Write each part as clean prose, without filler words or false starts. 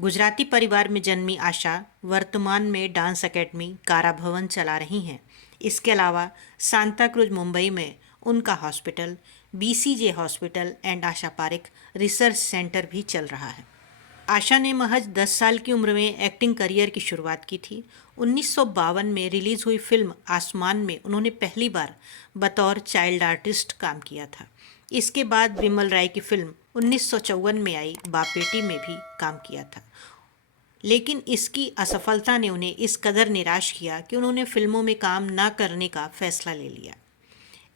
गुजराती परिवार में जन्मी आशा वर्तमान में डांस एकेडमी कारा भवन चला रही हैं। इसके अलावा सांता क्रूज मुंबई में उनका hospital BCJ hospital and Asha Parekh research centre भी चल रहा है। आशा ने महज 10 साल की उम्र में एक्टिंग करियर की शुरुआत की थी। 1952 में रिलीज हुई फिल्म आसमान में उन्होंने पहली बार बतौर चाइल्ड आर्टिस्ट काम किया था। इसके बाद विमल राय की फिल्म 1954 में आई बाप बेटी में भी काम किया था, लेकिन इसकी असफलता ने उन्हें इस कदर निराश किया कि उन्होंने फिल्मों में काम न करने का फैसला ले लिया।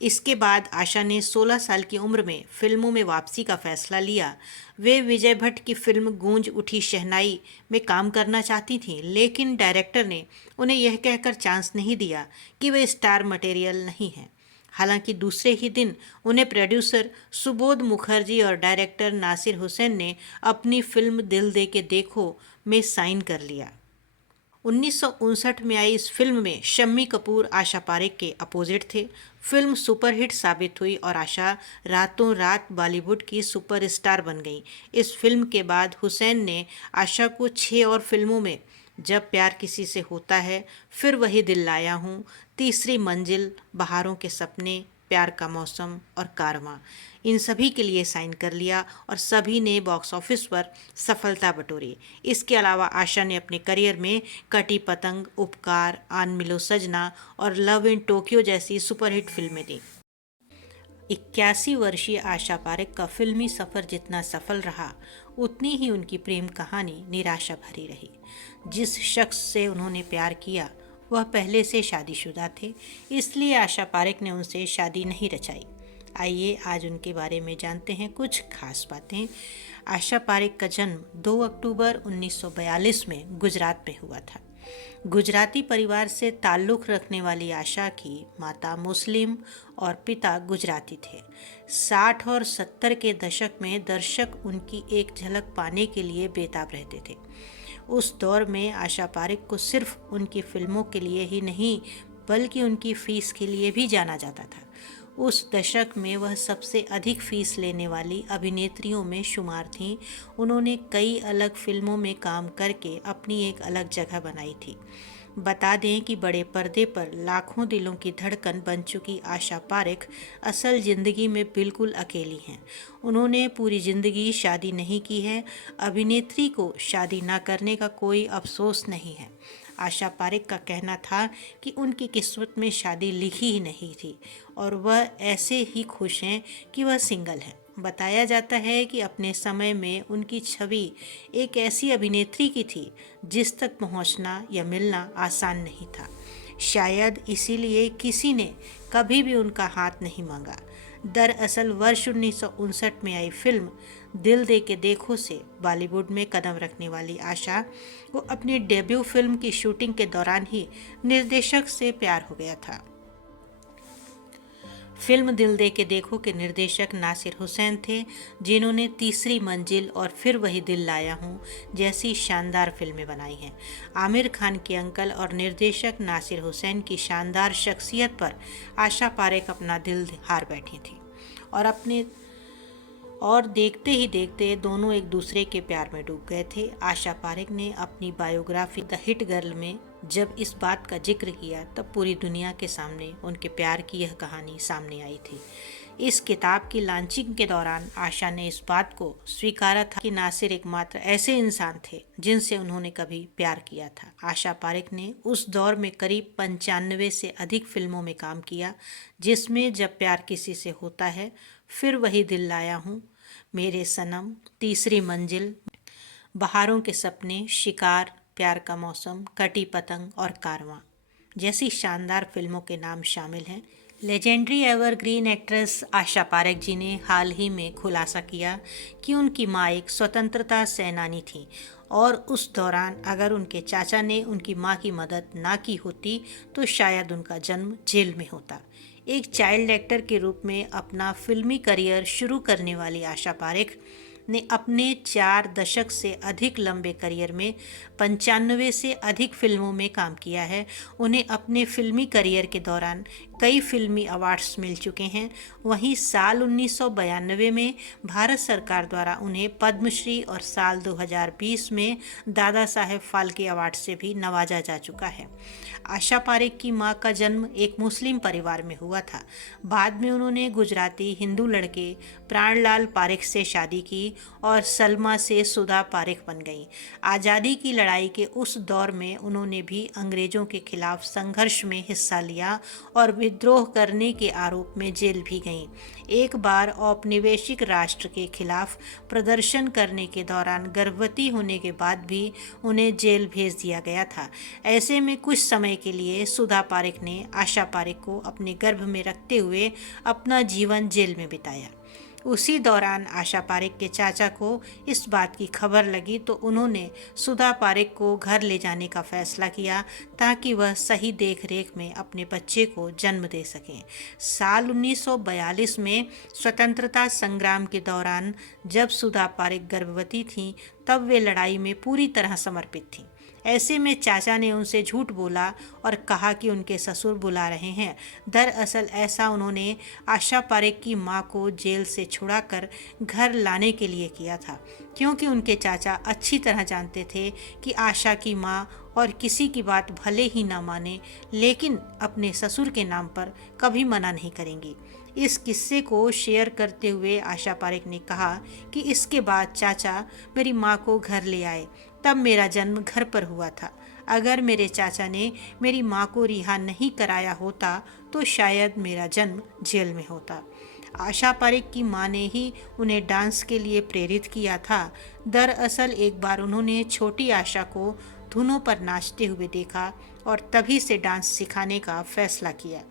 इसके बाद आशा ने 16 साल की उम्र में फिल्मों में वापसी का फैसला लिया। वे विजय भट्ट की फिल्म गूंज उठी शहनाई में काम करना चाहती थीं, लेकिन डायरेक्टर ने उन्हें यह कहकर चांस नहीं दिया कि वे स्टार मटेरियल नहीं हैं। हालांकि दूसरे ही दिन उन्हें प्रोड्यूसर सुबोध मुखर्जी और डायरेक्टर नासिर हुसैन ने अपनी फिल्म दिल दे के देखो में साइन कर लिया। 1959 में आई इस फिल्म में शम्मी कपूर आशा पारेख के अपोजिट थे। फिल्म सुपरहिट साबित हुई और आशा रातों रात बॉलीवुड की सुपरस्टार बन गई। इस फिल्म के बाद हुसैन ने आशा को 6 और फिल्मों में जब प्यार किसी से होता है, फिर वही दिल लाया हूँ, तीसरी मंजिल, बहारों के सपने, प्यार का मौसम और कारवां, इन सभी के लिए साइन कर लिया और सभी ने बॉक्स ऑफिस पर सफलता बटोरी। इसके अलावा आशा ने अपने करियर में कटी पतंग, उपकार, आन मिलो सजना और लव इन टोक्यो जैसी सुपरहिट फिल्में दी। 81 वर्षीय आशा पारेख का फिल्मी सफ़र जितना सफल रहा, उतनी ही उनकी प्रेम कहानी निराशा भरी रही। जिस शख्स से उन्होंने प्यार किया वह पहले से शादीशुदा थे, इसलिए आशा पारेख ने उनसे शादी नहीं रचाई। आइए आज उनके बारे में जानते हैं कुछ खास बातें। आशा पारेख का जन्म 2 अक्टूबर 1942 में गुजरात में हुआ था। गुजराती परिवार से ताल्लुक़ रखने वाली आशा की माता मुस्लिम और पिता गुजराती थे। 60 और 70 के दशक में दर्शक उनकी एक झलक पाने के लिए बेताब रहते थे। उस दौर में आशा पारेख को सिर्फ उनकी फिल्मों के लिए ही नहीं बल्कि उनकी फ़ीस के लिए भी जाना जाता था। उस दशक में वह सबसे अधिक फ़ीस लेने वाली अभिनेत्रियों में शुमार थीं। उन्होंने कई अलग फिल्मों में काम करके अपनी एक अलग जगह बनाई थी। बता दें कि बड़े पर्दे पर लाखों दिलों की धड़कन बन चुकी आशा पारेख असल ज़िंदगी में बिल्कुल अकेली हैं। उन्होंने पूरी ज़िंदगी शादी नहीं की है। अभिनेत्री को शादी न करने का कोई अफसोस नहीं है। आशा पारेख का कहना था कि उनकी किस्मत में शादी लिखी ही नहीं थी और वह ऐसे ही खुश हैं कि वह सिंगल हैं। बताया जाता है कि अपने समय में उनकी छवि एक ऐसी अभिनेत्री की थी जिस तक पहुंचना या मिलना आसान नहीं था। शायद इसीलिए किसी ने कभी भी उनका हाथ नहीं मांगा। दरअसल वर्ष 1959 में आई फिल्म दिल दे के देखो से बॉलीवुड में कदम रखने वाली आशा को अपनी डेब्यू फिल्म की शूटिंग के दौरान ही निर्देशक से प्यार हो गया था। फिल्म दिल दे के देखो के निर्देशक नासिर हुसैन थे, जिन्होंने तीसरी मंजिल और फिर वही दिल लाया हूँ जैसी शानदार फिल्में बनाई हैं। आमिर खान के अंकल और निर्देशक नासिर हुसैन की शानदार शख्सियत पर आशा पारेख अपना दिल हार बैठी थी और देखते ही देखते दोनों एक दूसरे के प्यार में डूब गए थे। आशा पारेख ने अपनी बायोग्राफी द हिट गर्ल में जब इस बात का जिक्र किया तब पूरी दुनिया के सामने उनके प्यार की यह कहानी सामने आई थी। इस किताब की लॉन्चिंग के दौरान आशा ने इस बात को स्वीकारा था कि नासिर एकमात्र ऐसे इंसान थे जिनसे उन्होंने कभी प्यार किया था। आशा पारेख ने उस दौर में करीब 95 से अधिक फिल्मों में काम किया, जिसमें जब प्यार किसी से होता है, फिर वही दिल लाया हूँ, मेरे सनम, तीसरी मंजिल, बहारों के सपने, शिकार, प्यार का मौसम, कटी पतंग और कारवां जैसी शानदार फिल्मों के नाम शामिल हैं। Legendary evergreen actress Asha Parekh जी ने हाल ही में खुलासा किया कि उनकी माँ एक स्वतंत्रता सेनानी थी और उस दौरान अगर उनके चाचा ने उनकी माँ की मदद ना की होती तो शायद उनका जन्म जेल में होता। एक चाइल्ड एक्टर के रूप में अपना फिल्मी करियर शुरू करने वाली आशा पारेख ने अपने 4 दशक से अधिक लंबे करियर में 95 से अधिक फिल्मों में काम किया है। उन्हें अपने फिल्मी करियर के दौरान कई फिल्मी अवार्ड्स मिल चुके हैं। वहीं साल 1992 में भारत सरकार द्वारा उन्हें पद्मश्री और साल 2020 में दादा साहेब फाल्के अवार्ड से भी नवाजा जा चुका है। आशा पारेख की मां का जन्म एक मुस्लिम परिवार में हुआ था। बाद में उन्होंने गुजराती हिंदू लड़के प्राणलाल पारेख से शादी की और सलमा से सुधा पारेख बन गईं। आज़ादी की लड़ाई के उस दौर में उन्होंने भी अंग्रेजों के खिलाफ संघर्ष में हिस्सा लिया और विद्रोह करने के आरोप में जेल भी गईं। एक बार औपनिवेशिक राष्ट्र के खिलाफ प्रदर्शन करने के दौरान गर्भवती होने के बाद भी उन्हें जेल भेज दिया गया था। ऐसे में कुछ समय के लिए सुधा पारेख ने आशा पारेख को अपने गर्भ में रखते हुए अपना जीवन जेल में बिताया। उसी दौरान आशा पारेख के चाचा को इस बात की खबर लगी तो उन्होंने सुधा पारेख को घर ले जाने का फैसला किया ताकि वह सही देख रेख में अपने बच्चे को जन्म दे सकें। साल 1942 में स्वतंत्रता संग्राम के दौरान जब सुधा पारेख गर्भवती थीं तब वे लड़ाई में पूरी तरह समर्पित थीं। ऐसे में चाचा ने उनसे झूठ बोला और कहा कि उनके ससुर बुला रहे हैं। दरअसल ऐसा उन्होंने आशा पारेख की मां को जेल से छुड़ाकर घर लाने के लिए किया था, क्योंकि उनके चाचा अच्छी तरह जानते थे कि आशा की मां और किसी की बात भले ही ना माने लेकिन अपने ससुर के नाम पर कभी मना नहीं करेंगी। इस किस्से को शेयर करते हुए आशा पारेख ने कहा कि इसके बाद चाचा मेरी मां को घर ले आए, तब मेरा जन्म घर पर हुआ था। अगर मेरे चाचा ने मेरी मां को रिहा नहीं कराया होता तो शायद मेरा जन्म जेल में होता। आशा पारेख की मां ने ही उन्हें डांस के लिए प्रेरित किया था। दरअसल एक बार उन्होंने छोटी आशा को धुनों पर नाचते हुए देखा और तभी से डांस सिखाने का फैसला किया।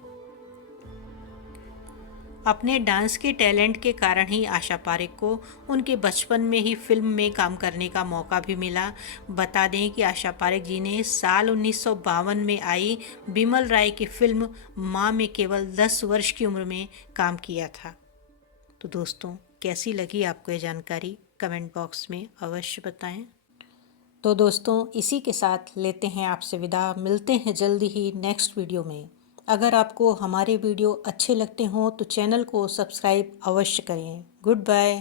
अपने डांस के टैलेंट के कारण ही आशा पारेख को उनके बचपन में ही फिल्म में काम करने का मौका भी मिला। बता दें कि आशा पारेख जी ने साल 1952 में आई बिमल राय की फिल्म माँ में केवल 10 वर्ष की उम्र में काम किया था। तो दोस्तों, कैसी लगी आपको ये जानकारी कमेंट बॉक्स में अवश्य बताएं। तो दोस्तों, इसी के साथ लेते हैं आपसे विदा। मिलते हैं जल्दी ही नेक्स्ट वीडियो में। अगर आपको हमारे वीडियो अच्छे लगते हों तो चैनल को सब्सक्राइब अवश्य करें। Good bye.